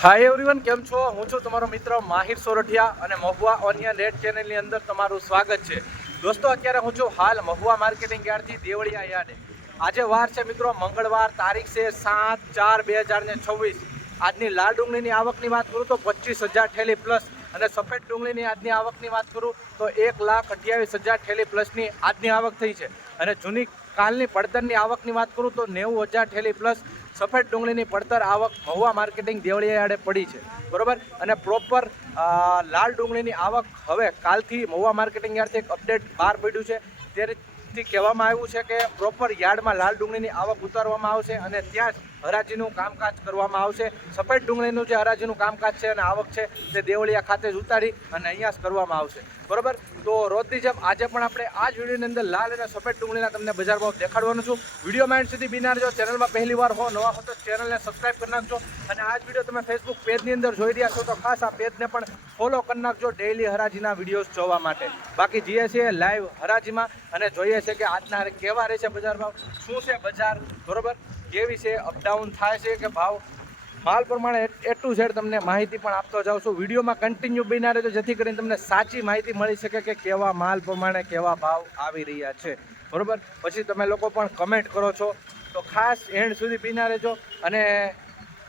Hi everyone, કેમ છો? હું છું તમારો મિત્ર માહિર સોરઠિયા અને મહુવા ઓનિયન રેડ ચેનલની અંદર તમારું સ્વાગત છે. દોસ્તો, અત્યારે હું છું હાલ મહુવા માર્કેટિંગ યાર્ડથી દેવળિયા યાર્ડે. આજે વાર છે મિત્રો મંગળવાર, તારીખ છે 7/4/2026. આજની લાલ ડુંગળીની આવકની વાત કરું તો 25,000 ઠેલી પ્લસ, અને સફેદ ડુંગળીની આજની આવકની વાત કરું તો 1,28,000 ઠેલી પ્લસની આજની આવક થઈ છે. અને જૂની કાલની પડતરની આવકની વાત કરું તો 90,000 ઠેલી પ્લસ સફેદ ડુંગળીની પડતર આવક મહુવા માર્કેટિંગ દેવળિયા યાર્ડે પડી છે, બરોબર. અને પ્રોપર લાલ ડુંગળીની આવક હવે કાલથી મહુવા માર્કેટિંગ યાર્ડથી એક અપડેટ બહાર પડ્યું છે. ત્યારથી કહેવામાં આવ્યું છે કે પ્રોપર યાર્ડમાં લાલ ડુંગળીની આવક ઉતારવામાં આવશે અને ત્યાં જ હરાજીનું કામકાજ કરવામાં આવશે. સફેદ ડુંગળીનું જે હરાજીનું કામકાજ છે અને આવક છે તે દેવળિયા ખાતે જ ઉતારી અને અહીંયા જ કરવામાં આવશે, બરોબર. તો રોજની જેમ આજે પણ આપણે આ જ વિડીયોની અંદર લાલ અને સફેદ ડુંગળીના તમને બજાર ભાવ દેખાડવાનું છું. વિડીયો માઇન્ડ સુધી બિના રહેજો. ચેનલમાં પહેલી વાર હો, નવા હો તો ચેનલને સબસ્ક્રાઈબ કરી નાખજો. અને આ જ વિડીયો તમે ફેસબુક પેજની અંદર જોઈ રહ્યા છો તો ખાસ આ પેજને પણ ફોલો કરી નાખજો ડેઇલી હરાજીના વિડીયોઝ જોવા માટે. બાકી જઈએ છીએ લાઈવ હરાજીમાં અને જોઈએ છે કે આજના કેવા રહેશે બજાર ભાવ, શું છે બજાર, બરોબર, કેવી છે, અપડાઉન થાય છે કે ભાવ. માલ પ્રમાણે એ ટુ ઝેડ તમને માહિતી પણ આપતો જાઉં છું. વિડીયોમાં કન્ટિન્યુ બન્યા રહેજો જેથી કરીને તમને સાચી માહિતી મળી શકે કે કેવા માલ પ્રમાણે કેવા ભાવ આવી રહ્યા છે, બરોબર. પછી તમે લોકો પણ કમેન્ટ કરો છો તો ખાસ એન્ડ સુધી બન્યા રહેજો. અને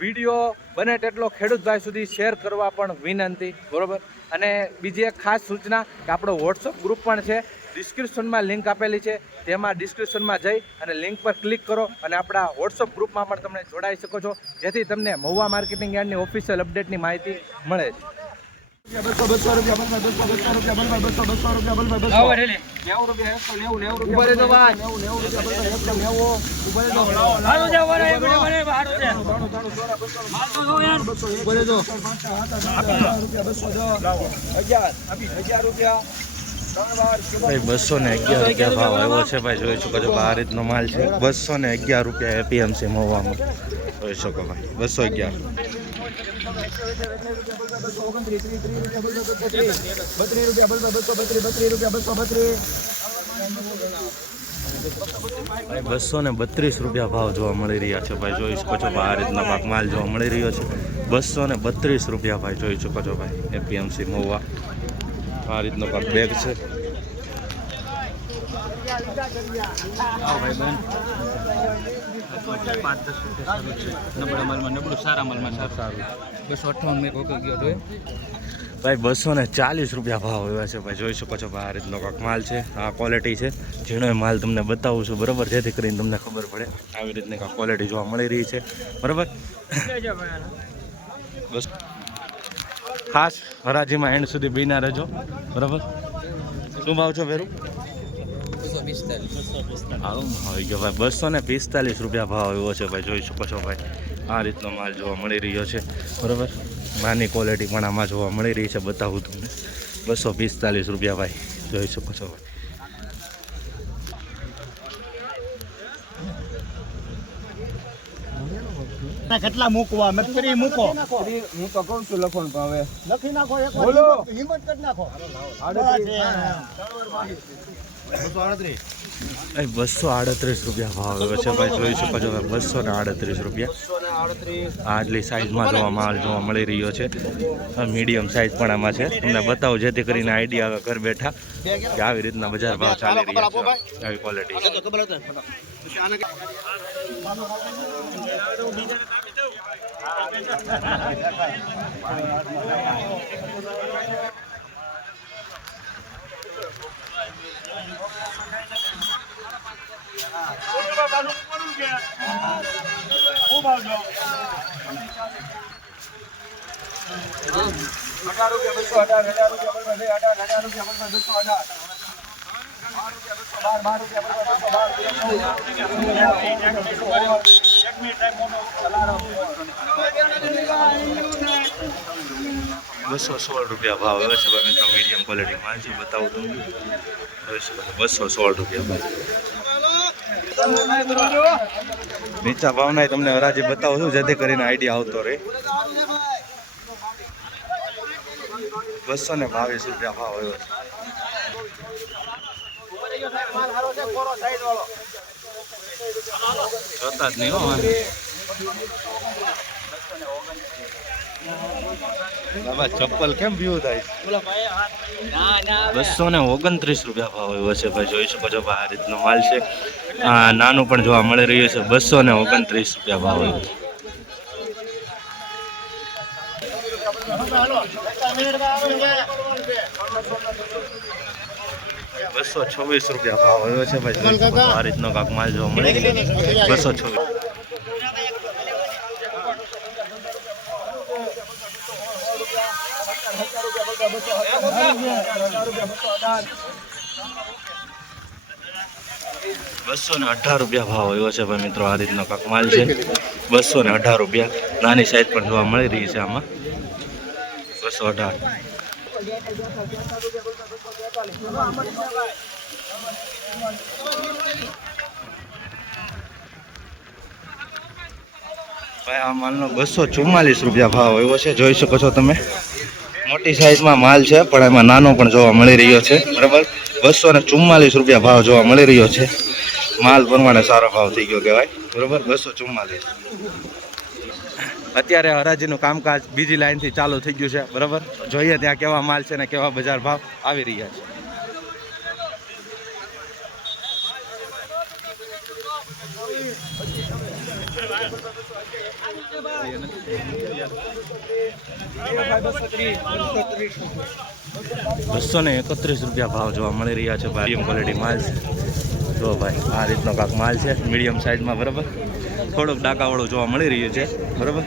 વિડીયો બને તેટલો ખેડૂતભાઈ સુધી શેર કરવા પણ વિનંતી, બરોબર. અને બીજી એક ખાસ સૂચના કે આપણો વોટ્સઅપ ગ્રુપ પણ છે, ડિસ્ક્રિપ્શનમાં લિંક આપેલી છે, તેમાં ડિસ્ક્રિપ્શનમાં જઈ અને લિંક પર ક્લિક કરો અને આપણા વોટ્સઅપ ગ્રુપમાં પણ તમે જોડાઈ શકો છો, જેથી તમને મહુવા માર્કેટિંગ યાર્ડની ઓફિશિયલ અપડેટની માહિતી મળે છે. ભાઈ 211 રૂપિયા ભાવ આવ્યો છે. ભાઈ જોઈ શકો છો આ રીતનો માલ છે. 211 રૂપિયા એપીએમસી મહુવામાં જોઈ શકો ભાઈ. 232 રૂપિયા ભાવ જોવા મળી રહ્યા છે. ભાઈ જોઈ શકો છો આ રીતનો પાક માલ જોવા મળી રહ્યો છે. 232 રૂપિયા ભાઈ જોઈ શકો છો ભાઈ એપીએમસી મહુવા. આ રીતનો પાક બેગ છે. ભાઈ 240 રૂપિયા ભાવ આવ્યા છે. ભાઈ જોઈ શકો છો આ રીતનો કાંક માલ છે. આ ક્વોલિટી છે. ઝીણો માલ તમને બતાવું છું, બરાબર, જેથી કરીને તમને ખબર પડે. આવી રીતની કાંક ક્વોલિટી જોવા મળી રહી છે, બરાબર. બસ ખાસ હરાજીમાં એન્ડ સુધી બિના રહેજો, બરાબર. શું ભાવ છો ભેરું? 245 રૂપિયા ભાવ આવ્યો છે. ભાઈ જોઈ શકો છો ભાઈ આ રીતનો માલ જોવા મળી રહ્યો છે, બરાબર. નાની ક્વોલિટી પણ આમાં જોવા મળી રહી છે, બતાવું તમને. 245 રૂપિયા ભાઈ જોઈ શકો છો ભાઈ. કેટલા મૂકવા મતરી મૂકો હું તો કહું છું લખો હવે લખી નાખો, એક હિંમત કરી નાખો. 238 રૂપિયા ભાવ આવ્યો છે. ભાઈ જોઈ શકો છો 238 રૂપિયા. આટલી સાઈઝમાં માલ જોવા મળી રહ્યો છે. મીડિયમ સાઈઝ પણ આમાં છે. તમને બતાવું જેથી કરીને આઈડિયા આવે ઘર બેઠા કે આવી રીતના બજાર ભાવ ચાલી રહ્યા છે. આવી ક્વોલિટી ₹216 રૂપિયા ભાવ આવે છે. મિત્રો મીડિયમ ક્વોલિટી માલ છે, બતાવું તમને. 216 રૂપિયા નીચા ભાવના તમને હરાજી બતાવું છું જેથી કરીને આઈડિયા આવતો રહે. 222 રૂપિયા ભાવ આવ્યો છે. જોતા જ નહીં હો. બાબા ચપ્પલ કેમ વ્યૂ થાય 229 રૂપિયા ભાવ આવ્યો છે ભાઈ, જોઈ શકો છો આ રીતનો માલ છે. આ નાનું પણ જોવા મળી રહ્યું છે, 229 રૂપિયા ભાવ આવ્યો છે. 226 રૂપિયા ભાવ આવ્યો છે ભાઈ, જોઈ શકો છો આ રીતનો કાંક માલ જોવા મળે છે. 226. ₹218 રૂપિયા ભાવ આવ્યો છે ભાઈ મિત્રો, આ રીતનો કાંક માલ છે. 218 રૂપિયા, નાની સાઈઝ પણ જોવા મળી રહી છે આમાં. 218. ભાઈ આ માલનો 244 રૂપિયા ભાવ આવ્યો છે, જોઈ શકો છો તમે. મોટી સાઈઝમાં માલ છે પણ એમાં નાનો પણ જોવા મળી રહ્યો છે, બરાબર. 244 રૂપિયા ભાવ જોવા મળી રહ્યો છે. માલ પ્રમાણે સારો ભાવ થઈ ગયો કહેવાય, બરાબર. 244. અત્યારે હરાજીનું કામકાજ બીજી લાઈનથી ચાલુ થઈ ગયું છે, બરાબર. જોઈએ ત્યાં કેવા માલ છે ને કેવા બજાર ભાવ આવી રહ્યા છે. ₹231 રૂપિયા ભાવ જોવા મળી રહ્યા છે. મીડિયમ ક્વોલિટી માલ છે. જો ભાઈ આ રીતનો કાંક માલ છે મીડિયમ સાઇઝમાં, બરાબર. થોડુંક ડાકાવાળું જોવા મળી રહ્યું છે, બરાબર.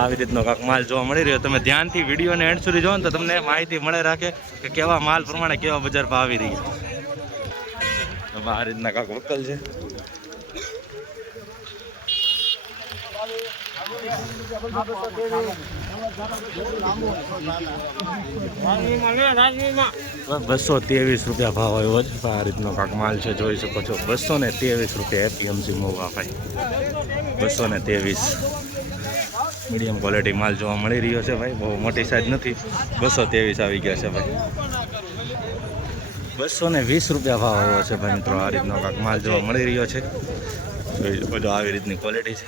આવી રીતનો કાંક માલ જોવા મળી રહ્યો. તમે ધ્યાનથી વિડીયોને એન્ડ સુધી જોવો ને તો તમને માહિતી મળે રાખે કે કેવા માલ પ્રમાણે કેવા બજાર ભાવ આવી રહ્યા. આ રીતના કાંક વકલ છે. ₹223 રૂપિયા ભાવ આવ્યો છે. આ રીતનો કાંક માલ છે, જોઈ શકો છો. 223 રૂપિયા એપીએમસી મોવા ભાઈ. 223. મીડિયમ ક્વોલિટી માલ જોવા મળી રહ્યો છે ભાઈ, બહુ મોટી સાઈઝ નથી. 223 આવી ગયા છે ભાઈ. 220 રૂપિયા ભાવ આવ્યો છે ભાઈ મિત્રો. આ રીતનો કાંક માલ જોવા મળી રહ્યો છે, જોઈ શકો છો. આવી રીતની ક્વોલિટી છે.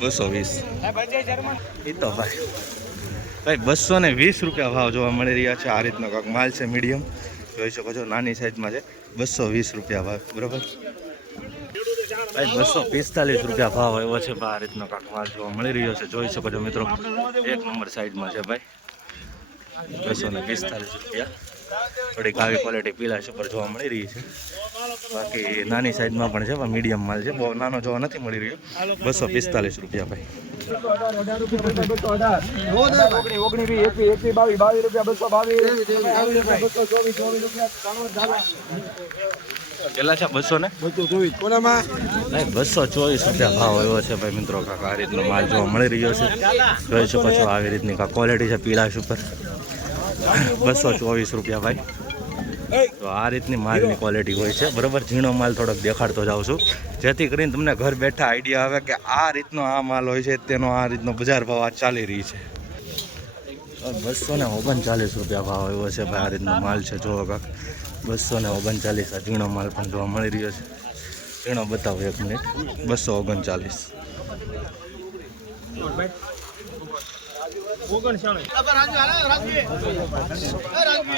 220. એ તો ભાઈ 220 રૂપિયા ભાવ જોવા મળી રહ્યા છે. આ રીતનો કાંક માલ છે મીડિયમ, જોઈ શકો છો. નાની સાઈઝમાં છે. 220 રૂપિયા ભાવ, બરાબર. ભાઈ 245 રૂપિયા ભાવ આવ્યો છે. આ રીતનો કાંક માલ જોવા મળી રહ્યો છે, જોઈ શકો છો મિત્રો. 1 નંબર સાઈઝમાં છે ભાઈ. 245 રૂપિયા. થોડીક આવી ક્વોલિટી પીલા ઉપર જોવા મળી રહી છે. બાકી નાની સાઈઝમાં પણ છે, પણ મીડિયમ માલ છે, બહુ નાનો જોવા નથી મળી રહ્યો. 245 રૂપિયા ભાઈ. કેટલા છે? 224 રૂપિયા ભાવ આવ્યો છે ભાઈ મિત્રો. કાંક આ રીતનો માલ જોવા મળી રહ્યો છે, જોઈ શકો છો. આવી રીતની કાંક ક્વોલિટી છે પીળાશ ઉપર. 224 રૂપિયા ભાઈ. તો આ રીતની માલની ક્વોલિટી હોય છે, બરાબર. ઝીણો માલ થોડોક દેખાડતો જાઉં છું, જેથી કરીને તમને ઘર બેઠા આઈડિયા આવે કે આ રીતનો આ માલ હોય છે, તેનો આ રીતનો બજાર ભાવ આ ચાલી રહી છે. 239 રૂપિયા ભાવ આવ્યો છે ભાઈ. આ રીતનો માલ છે, જોવો કાંક. 239. આ ઝીણો માલ પણ જોવા મળી રહ્યો છે. ઝીણો બતાવો 1 મિનિટ. 239.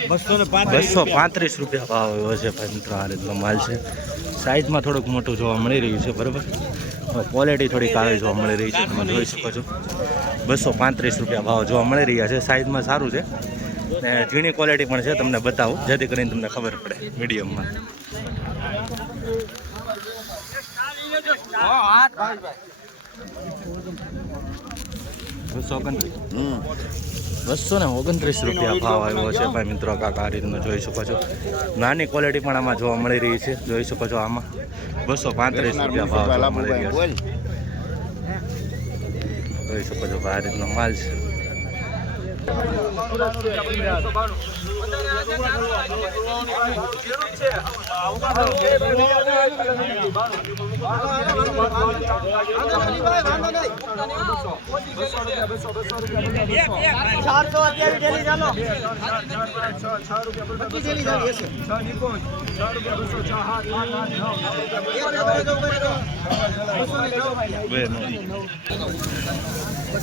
235 રૂપિયા ભાવ આવ્યો છે ભાઈ મિત્રો. આ રીતનો માલ છે. સાઈઝમાં થોડુંક મોટું જોવા મળી રહ્યું છે, બરાબર. ક્વોલિટી થોડીક આવી જોવા મળી રહી છે, તમે જોઈ શકો છો. 235 રૂપિયા ભાવ જોવા મળી રહ્યા છે. સાઈઝમાં સારું છે ને ઝીણી ક્વોલિટી પણ છે, તમને બતાવું જેથી કરીને તમને ખબર પડે. મીડિયમમાં 229 રૂપિયા ભાવ આવ્યો છે ભાઈ મિત્રો. કાંક આ રીતનો જોઈ શકો છો. નાની ક્વોલિટી પણ આમાં જોવા મળી રહી છે, જોઈ શકો છો. આમાં 235 રૂપિયા ભાવ જોવા મળી રહ્યા છે, જોઈ શકો છો. આ રીતનો માલ છે.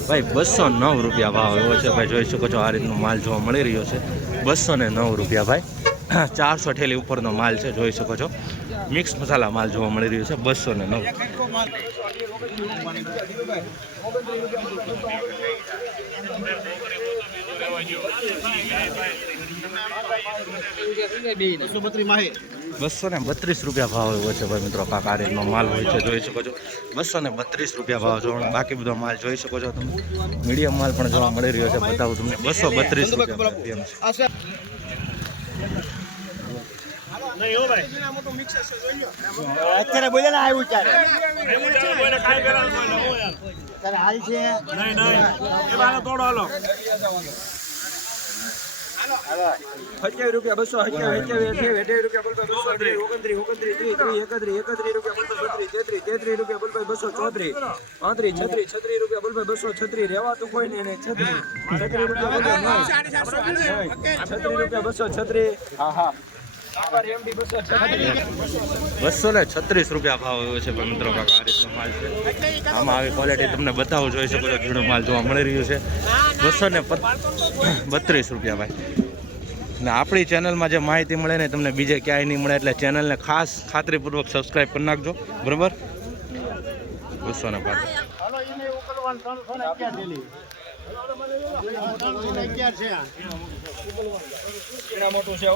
ભાઈ 209 રૂપિયા ભાવ એવો છે ભાઈ, જોઈ શકો છો આ રીતનો માલ જોવા મળી રહ્યો છે. 209 રૂપિયા ભાઈ, 400 ઠેલી ઉપરનો માલ છે, જોઈ શકો છો. મિક્સ મસાલા માલ જોવા મળી રહ્યો છે 209. ₹232 ભાવ એવો છે ભાઈ મિત્રો. કાંક આ રીતનો માલ હોય છે, જોઈ શકો છો. 232 રૂપિયા ભાવ જોવા. બાકી બધો માલ જોઈ શકો છો તમે. મીડિયમ માલ પણ જોવા મળી રહ્યો છે, બતાવું તમને. 232 રૂપિયા છે. અત્યારે બોલે ને આવ્યું ત્યારે હાલ છે રેવાતું કોઈ નહીં. 236 રૂપિયા ભાવ એવો છે ભાઈ મિત્રો. કાંક આ રીતનો માલ છે. આમાં આવી ક્વોલિટી તમને બતાવું, જોઈ શકો છો. ઘણો માલ જોવા મળી રહ્યું છે. 232 રૂપિયા ભાઈ. ને આપણી ચેનલમાં જે માહિતી મળે ને તમને બીજે ક્યાંય નહીં મળે, એટલે ચેનલને ખાસ ખાતરીપૂર્વક સબસ્ક્રાઈબ કરી નાખજો, બરાબર. 205 મોટું છે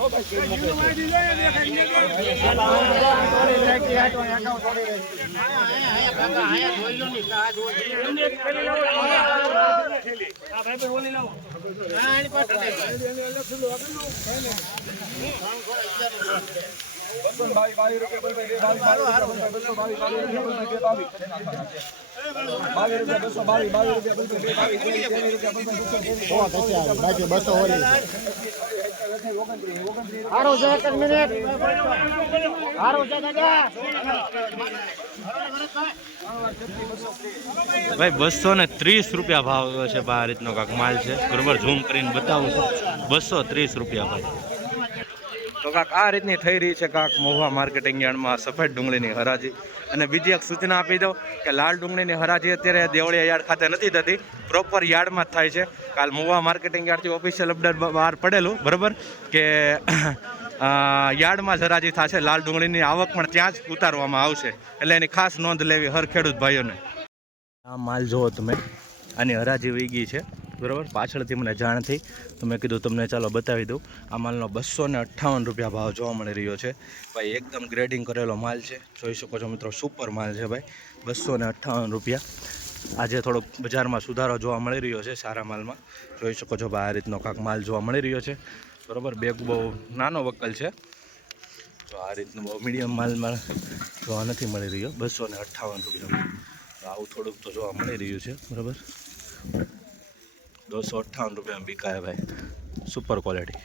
ભાઈ 230 રૂપિયા ભાવ એવો છે. આ રીતનો કાંક માલ છે, બરોબર. ઝૂમ કરીને બતાવું છું. 230 રૂપિયા ભાઈ. તો કાંક આ રીતની થઈ રહી છે કાંક મહુવા માર્કેટિંગ યાર્ડમાં સફેદ ડુંગળીની હરાજી. અને બીજી એક સૂચના આપી દઉં કે લાલ ડુંગળીની હરાજી અત્યારે દેવળિયા યાર્ડ ખાતે નથી થતી, પ્રોપર યાર્ડમાં જ થાય છે. કાલ મહુવા માર્કેટિંગ યાર્ડથી ઓફિશિયલ અપડેટ બહાર પડેલું, બરાબર, કે યાર્ડમાં જ હરાજી થશે. લાલ ડુંગળીની આવક પણ ત્યાં જ ઉતારવામાં આવશે, એટલે એની ખાસ નોંધ લેવી હર ખેડૂત ભાઈઓને. આ માલ જુઓ તમે, આની હરાજી વહી ગઈ છે, બરાબર. પાછળથી મને જાણ થઈ તો મેં કીધું તમને ચાલો બતાવી દઉં. આ માલનો 258 રૂપિયા ભાવ જોવા મળી રહ્યો છે ભાઈ. એકદમ ગ્રેડિંગ કરેલો માલ છે, જોઈ શકો છો મિત્રો. સુપર માલ છે ભાઈ. 258 રૂપિયા. આજે થોડોક બજારમાં સુધારો જોવા મળી રહ્યો છે સારા માલમાં, જોઈ શકો છો ભાઈ. આ રીતનો કાંક માલ જોવા મળી રહ્યો છે, બરાબર. બેગ બહુ નાનો વકલ છે, તો આ રીતનું બહુ મીડિયમ માલમાં જોવા નથી મળી રહ્યો. 258 રૂપિયા. આવું થોડુંક તો જોવા મળી રહ્યું છે, બરાબર. 258 રૂપિયામાં બીકાય ભાઈ. Super quality.